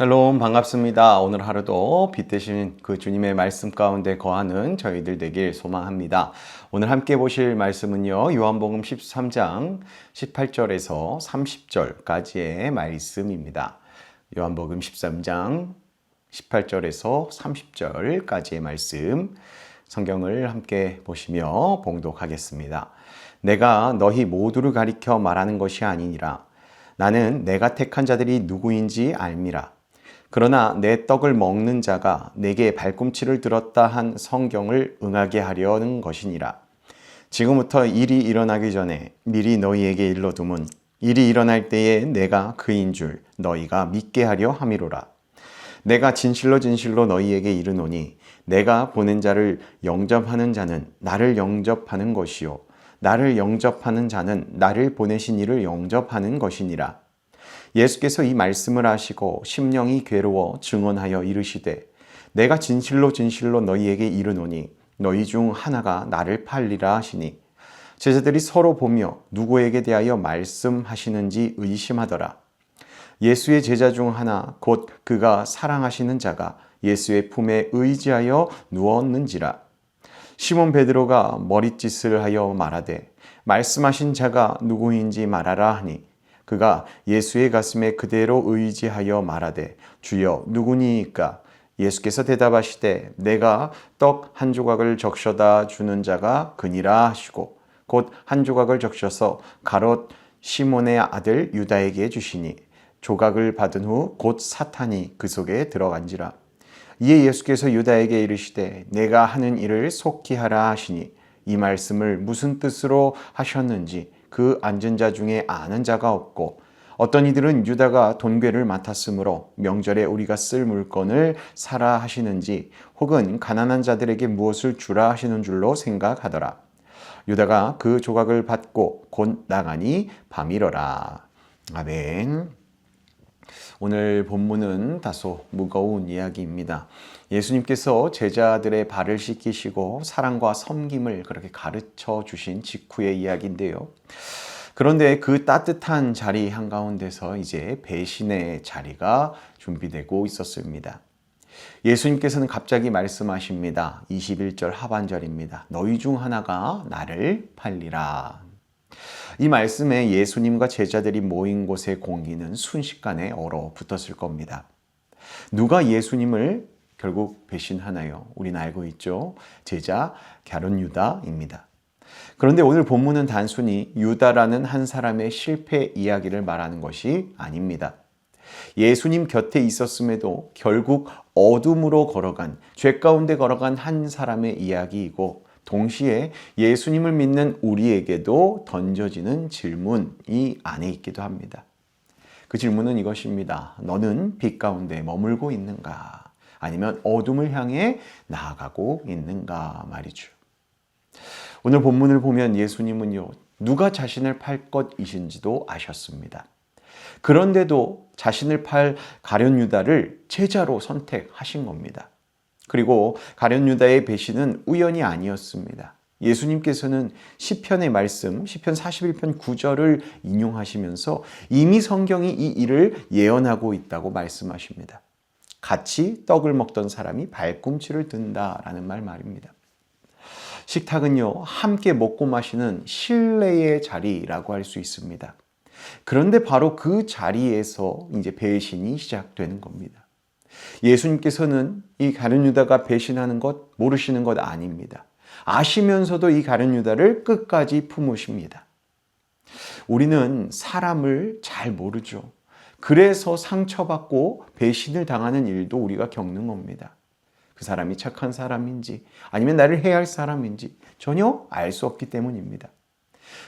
샬롬 반갑습니다. 오늘 하루도 빛 되신 그 주님의 말씀 가운데 거하는 저희들 되길 소망합니다. 오늘 함께 보실 말씀은요. 요한복음 13장 18절에서 30절까지의 말씀입니다. 요한복음 13장 18절에서 30절까지의 말씀 성경을 함께 보시며 봉독하겠습니다. 내가 너희 모두를 가리켜 말하는 것이 아니니라. 나는 내가 택한 자들이 누구인지 알미라. 그러나 내 떡을 먹는 자가 내게 발꿈치를 들었다 한 성경을 응하게 하려는 것이니라. 지금부터 일이 일어나기 전에 미리 너희에게 일러두면 일이 일어날 때에 내가 그인 줄 너희가 믿게 하려 함이로라. 내가 진실로 진실로 너희에게 이르노니 내가 보낸 자를 영접하는 자는 나를 영접하는 것이요 나를 영접하는 자는 나를 보내신 이를 영접하는 것이니라. 예수께서 이 말씀을 하시고 심령이 괴로워 증언하여 이르시되 내가 진실로 진실로 너희에게 이르노니 너희 중 하나가 나를 팔리라 하시니 제자들이 서로 보며 누구에게 대하여 말씀하시는지 의심하더라. 예수의 제자 중 하나 곧 그가 사랑하시는 자가 예수의 품에 의지하여 누웠는지라. 시몬 베드로가 머릿짓을 하여 말하되 말씀하신 자가 누구인지 말하라 하니 그가 예수의 가슴에 그대로 의지하여 말하되 주여 누구니이까? 예수께서 대답하시되 내가 떡 한 조각을 적셔다 주는 자가 그니라 하시고 곧 한 조각을 적셔서 가롯 시몬의 아들 유다에게 주시니 조각을 받은 후 곧 사탄이 그 속에 들어간지라. 이에 예수께서 유다에게 이르시되 내가 하는 일을 속히 하라 하시니 이 말씀을 무슨 뜻으로 하셨는지 그 앉은 자 중에 아는 자가 없고 어떤 이들은 유다가 돈괴를 맡았으므로 명절에 우리가 쓸 물건을 사라 하시는지 혹은 가난한 자들에게 무엇을 주라 하시는 줄로 생각하더라. 유다가 그 조각을 받고 곧 나가니 밤이러라. 아멘. 오늘 본문은 다소 무거운 이야기입니다. 예수님께서 제자들의 발을 씻기시고 사랑과 섬김을 그렇게 가르쳐 주신 직후의 이야기인데요. 그런데 그 따뜻한 자리 한가운데서 이제 배신의 자리가 준비되고 있었습니다. 예수님께서는 갑자기 말씀하십니다. 21절 하반절입니다. 너희 중 하나가 나를 팔리라. 이 말씀에 예수님과 제자들이 모인 곳의 공기는 순식간에 얼어붙었을 겁니다. 누가 예수님을 결국 배신하나요? 우리는 알고 있죠. 제자 갸론 유다입니다. 그런데 오늘 본문은 단순히 유다라는 한 사람의 실패 이야기를 말하는 것이 아닙니다. 예수님 곁에 있었음에도 결국 어둠으로 걸어간, 죄 가운데 걸어간 한 사람의 이야기이고 동시에 예수님을 믿는 우리에게도 던져지는 질문이 안에 있기도 합니다. 그 질문은 이것입니다. 너는 빛 가운데 머물고 있는가? 아니면 어둠을 향해 나아가고 있는가 말이죠. 오늘 본문을 보면 예수님은요, 누가 자신을 팔 것이신지도 아셨습니다. 그런데도 자신을 팔 가룟 유다를 제자로 선택하신 겁니다. 그리고 가룟 유다의 배신은 우연이 아니었습니다. 예수님께서는 시편의 말씀, 시편 41편 9절을 인용하시면서 이미 성경이 이 일을 예언하고 있다고 말씀하십니다. 같이 떡을 먹던 사람이 발꿈치를 든다라는 말입니다. 식탁은요, 함께 먹고 마시는 신뢰의 자리라고 할 수 있습니다. 그런데 바로 그 자리에서 이제 배신이 시작되는 겁니다. 예수님께서는 이 가룟 유다가 배신하는 것 모르시는 것 아닙니다. 아시면서도 이 가룟 유다를 끝까지 품으십니다. 우리는 사람을 잘 모르죠. 그래서 상처받고 배신을 당하는 일도 우리가 겪는 겁니다. 그 사람이 착한 사람인지 아니면 나를 해야 할 사람인지 전혀 알 수 없기 때문입니다.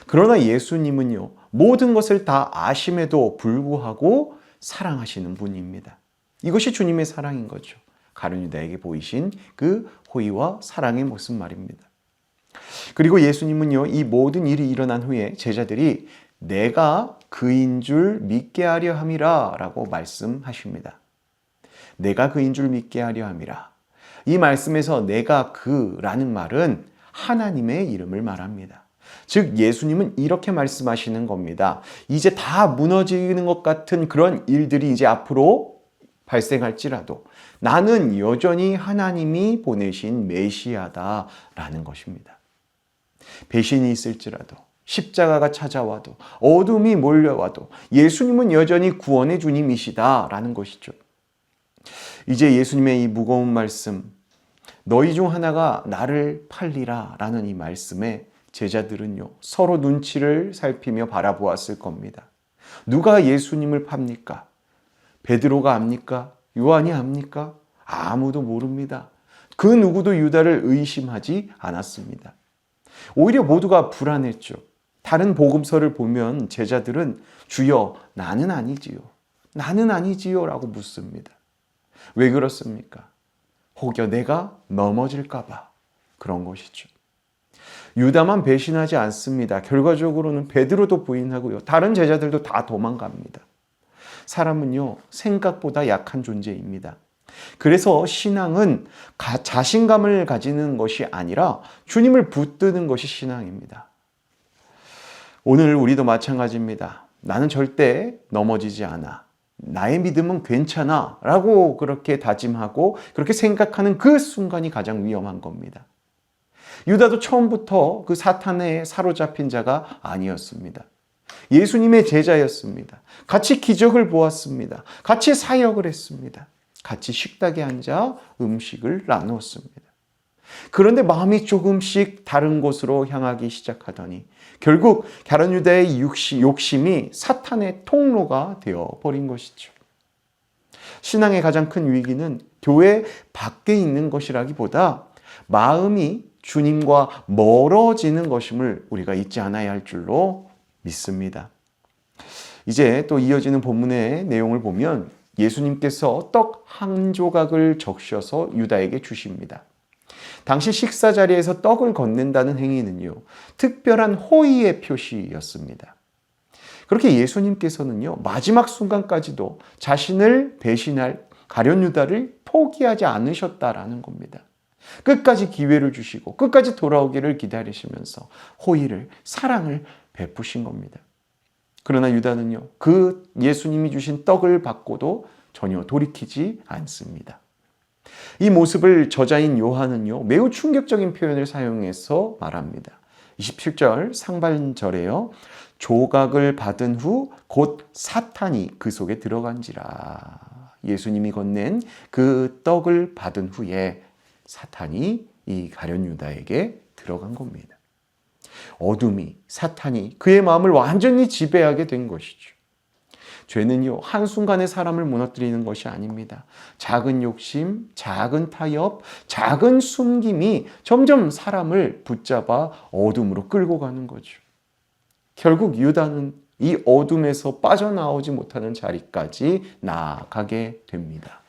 그러나 예수님은요, 모든 것을 다 아심에도 불구하고 사랑하시는 분입니다. 이것이 주님의 사랑인 거죠. 가룟 유다에게 보이신 그 호의와 사랑의 모습 말입니다. 그리고 예수님은요, 이 모든 일이 일어난 후에 제자들이 내가 그인 줄 믿게 하려 함이라 라고 말씀하십니다. 내가 그인 줄 믿게 하려 함이라. 이 말씀에서 내가 그라는 말은 하나님의 이름을 말합니다. 즉 예수님은 이렇게 말씀하시는 겁니다. 이제 다 무너지는 것 같은 그런 일들이 이제 앞으로 발생할지라도 나는 여전히 하나님이 보내신 메시아다라는 것입니다. 배신이 있을지라도, 십자가가 찾아와도, 어둠이 몰려와도 예수님은 여전히 구원의 주님이시다라는 것이죠. 이제 예수님의 이 무거운 말씀, 너희 중 하나가 나를 팔리라 라는 이 말씀에 제자들은요, 서로 눈치를 살피며 바라보았을 겁니다. 누가 예수님을 팝니까? 베드로가 압니까? 요한이 압니까? 아무도 모릅니다. 그 누구도 유다를 의심하지 않았습니다. 오히려 모두가 불안했죠. 다른 복음서를 보면 제자들은 주여, 나는 아니지요. 나는 아니지요 라고 묻습니다. 왜 그렇습니까? 혹여 내가 넘어질까 봐 그런 것이죠. 유다만 배신하지 않습니다. 결과적으로는 베드로도 부인하고요. 다른 제자들도 다 도망갑니다. 사람은요, 생각보다 약한 존재입니다. 그래서 신앙은 자신감을 가지는 것이 아니라 주님을 붙드는 것이 신앙입니다. 오늘 우리도 마찬가지입니다. 나는 절대 넘어지지 않아. 나의 믿음은 괜찮아 라고 그렇게 다짐하고 그렇게 생각하는 그 순간이 가장 위험한 겁니다. 유다도 처음부터 그 사탄에 사로잡힌 자가 아니었습니다. 예수님의 제자였습니다. 같이 기적을 보았습니다. 같이 사역을 했습니다. 같이 식탁에 앉아 음식을 나누었습니다. 그런데 마음이 조금씩 다른 곳으로 향하기 시작하더니 결국 가룟 유다의 욕심이 사탄의 통로가 되어버린 것이죠. 신앙의 가장 큰 위기는 교회 밖에 있는 것이라기보다 마음이 주님과 멀어지는 것임을 우리가 잊지 않아야 할 줄로 믿습니다. 이제 또 이어지는 본문의 내용을 보면 예수님께서 떡 한 조각을 적셔서 유다에게 주십니다. 당시 식사 자리에서 떡을 건넨다는 행위는요, 특별한 호의의 표시였습니다. 그렇게 예수님께서는요, 마지막 순간까지도 자신을 배신할 가룟 유다를 포기하지 않으셨다라는 겁니다. 끝까지 기회를 주시고 끝까지 돌아오기를 기다리시면서 호의를, 사랑을 베푸신 겁니다. 그러나 유다는요, 그 예수님이 주신 떡을 받고도 전혀 돌이키지 않습니다. 이 모습을 저자인 요한은요, 매우 충격적인 표현을 사용해서 말합니다. 27절 상반절에요. 조각을 받은 후 곧 사탄이 그 속에 들어간지라. 예수님이 건넨 그 떡을 받은 후에 사탄이 이 가룟 유다에게 들어간 겁니다. 어둠이, 사탄이 그의 마음을 완전히 지배하게 된 것이죠. 죄는요, 한순간에 사람을 무너뜨리는 것이 아닙니다. 작은 욕심, 작은 타협, 작은 숨김이 점점 사람을 붙잡아 어둠으로 끌고 가는 거죠. 결국 유다는 이 어둠에서 빠져나오지 못하는 자리까지 나아가게 됩니다.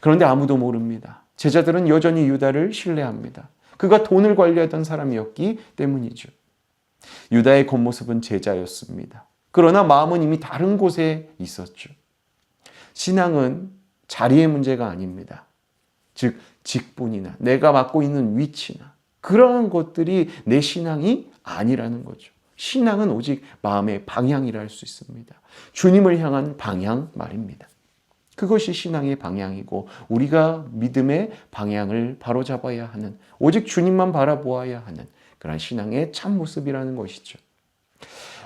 그런데 아무도 모릅니다. 제자들은 여전히 유다를 신뢰합니다. 그가 돈을 관리하던 사람이었기 때문이죠. 유다의 겉모습은 제자였습니다. 그러나 마음은 이미 다른 곳에 있었죠. 신앙은 자리의 문제가 아닙니다. 즉, 직분이나 내가 맡고 있는 위치나 그러한 것들이 내 신앙이 아니라는 거죠. 신앙은 오직 마음의 방향이라 할 수 있습니다. 주님을 향한 방향 말입니다. 그것이 신앙의 방향이고 우리가 믿음의 방향을 바로잡아야 하는, 오직 주님만 바라보아야 하는 그런 신앙의 참모습이라는 것이죠.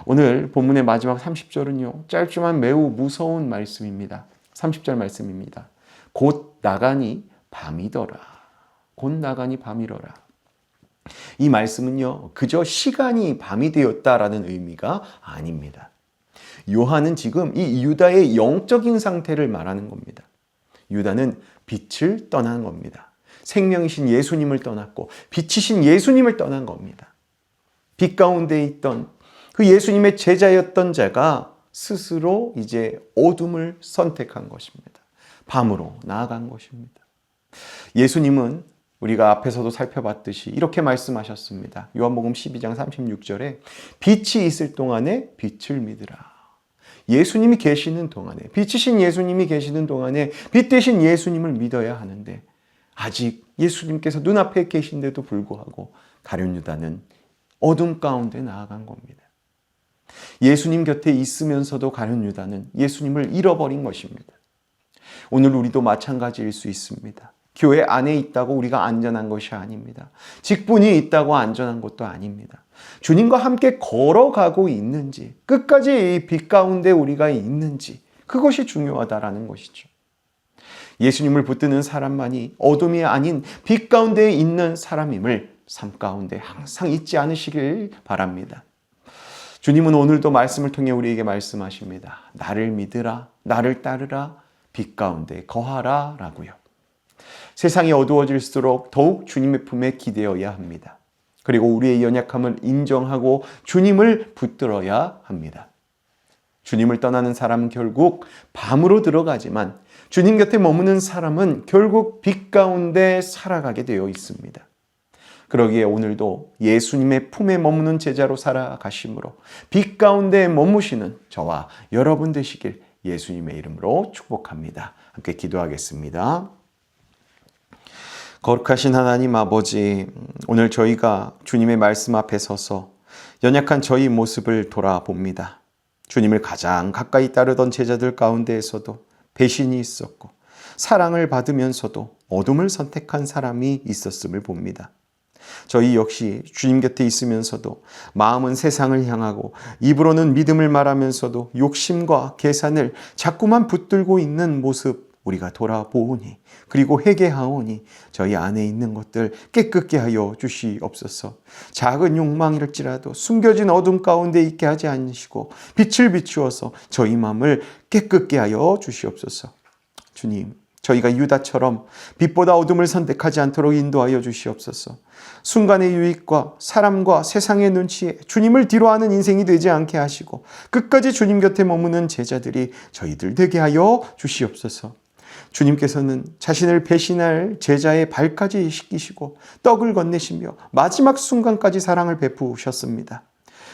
오늘 본문의 마지막 30절은요, 짧지만 매우 무서운 말씀입니다. 30절 말씀입니다. 곧 나가니 밤이더라. 곧 나가니 밤이더라. 이 말씀은요, 그저 시간이 밤이 되었다라는 의미가 아닙니다. 요한은 지금 이 유다의 영적인 상태를 말하는 겁니다. 유다는 빛을 떠난 겁니다. 생명이신 예수님을 떠났고 빛이신 예수님을 떠난 겁니다. 빛 가운데 있던 그 예수님의 제자였던 자가 스스로 이제 어둠을 선택한 것입니다. 밤으로 나아간 것입니다. 예수님은 우리가 앞에서도 살펴봤듯이 이렇게 말씀하셨습니다. 요한복음 12장 36절에 빛이 있을 동안에 빛을 믿으라. 예수님이 계시는 동안에, 빛이신 예수님이 계시는 동안에 빛 대신 예수님을 믿어야 하는데 아직 예수님께서 눈앞에 계신데도 불구하고 가룟 유다는 어둠 가운데 나아간 겁니다. 예수님 곁에 있으면서도 가룟 유다는 예수님을 잃어버린 것입니다. 오늘 우리도 마찬가지일 수 있습니다. 교회 안에 있다고 우리가 안전한 것이 아닙니다. 직분이 있다고 안전한 것도 아닙니다. 주님과 함께 걸어가고 있는지, 끝까지 빛 가운데 우리가 있는지, 그것이 중요하다라는 것이죠. 예수님을 붙드는 사람만이 어둠이 아닌 빛 가운데 있는 사람임을 삶 가운데 항상 잊지 않으시길 바랍니다. 주님은 오늘도 말씀을 통해 우리에게 말씀하십니다. 나를 믿으라, 나를 따르라, 빛 가운데 거하라 라고요. 세상이 어두워질수록 더욱 주님의 품에 기대어야 합니다. 그리고 우리의 연약함을 인정하고 주님을 붙들어야 합니다. 주님을 떠나는 사람은 결국 밤으로 들어가지만 주님 곁에 머무는 사람은 결국 빛 가운데 살아가게 되어 있습니다. 그러기에 오늘도 예수님의 품에 머무는 제자로 살아가심으로 빛 가운데 머무시는 저와 여러분 되시길 예수님의 이름으로 축복합니다. 함께 기도하겠습니다. 거룩하신 하나님 아버지, 오늘 저희가 주님의 말씀 앞에 서서 연약한 저희 모습을 돌아봅니다. 주님을 가장 가까이 따르던 제자들 가운데에서도 배신이 있었고 사랑을 받으면서도 어둠을 선택한 사람이 있었음을 봅니다. 저희 역시 주님 곁에 있으면서도 마음은 세상을 향하고 입으로는 믿음을 말하면서도 욕심과 계산을 자꾸만 붙들고 있는 모습 우리가 돌아보오니, 그리고 회개하오니 저희 안에 있는 것들 깨끗게 하여 주시옵소서. 작은 욕망일지라도 숨겨진 어둠 가운데 있게 하지 않으시고 빛을 비추어서 저희 마음을 깨끗게 하여 주시옵소서. 주님, 저희가 유다처럼 빛보다 어둠을 선택하지 않도록 인도하여 주시옵소서. 순간의 유익과 사람과 세상의 눈치에 주님을 뒤로하는 인생이 되지 않게 하시고 끝까지 주님 곁에 머무는 제자들이 저희들 되게 하여 주시옵소서. 주님께서는 자신을 배신할 제자의 발까지 씻기시고 떡을 건네시며 마지막 순간까지 사랑을 베푸셨습니다.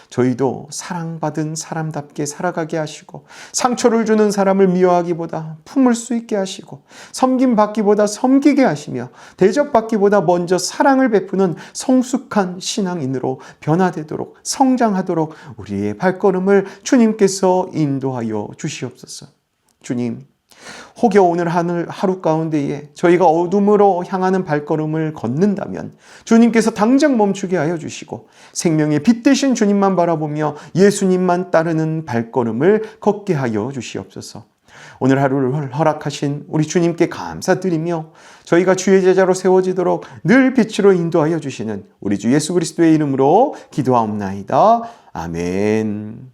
저희도 사랑받은 사람답게 살아가게 하시고 상처를 주는 사람을 미워하기보다 품을 수 있게 하시고 섬김받기보다 섬기게 하시며 대접받기보다 먼저 사랑을 베푸는 성숙한 신앙인으로 변화되도록 성장하도록 우리의 발걸음을 주님께서 인도하여 주시옵소서. 주님, 혹여 오늘 하루 가운데에 저희가 어둠으로 향하는 발걸음을 걷는다면 주님께서 당장 멈추게 하여 주시고 생명의 빛 되신 주님만 바라보며 예수님만 따르는 발걸음을 걷게 하여 주시옵소서. 오늘 하루를 허락하신 우리 주님께 감사드리며 저희가 주의 제자로 세워지도록 늘 빛으로 인도하여 주시는 우리 주 예수 그리스도의 이름으로 기도하옵나이다. 아멘.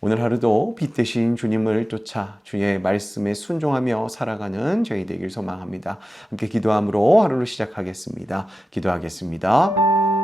오늘 하루도 빛 되신 주님을 쫓아 주의 말씀에 순종하며 살아가는 저희 되길 소망합니다. 함께 기도함으로 하루를 시작하겠습니다. 기도하겠습니다.